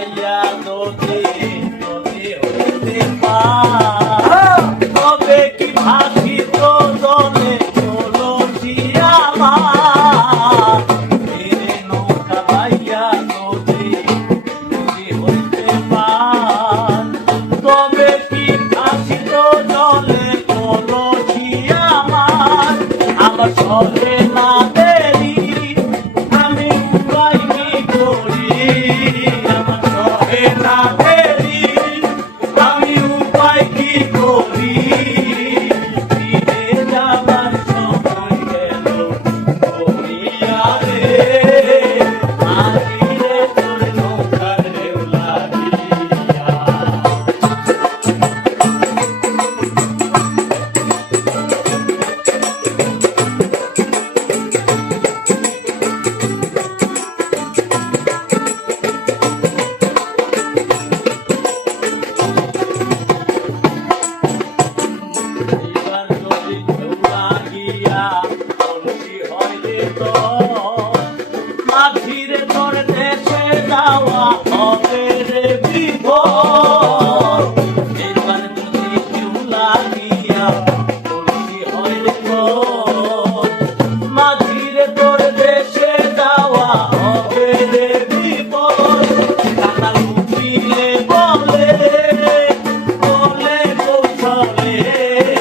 ভাইয়া নদী নদী হতে হ্যাঁ। তবে কি ভাসি তো দলে চলো জিয়ামা নৌকা ভাইয়া নদী নদী হইতে পান তবে কি ভাসি তো দলে চলো জিয়ামা আমার সরে Ei.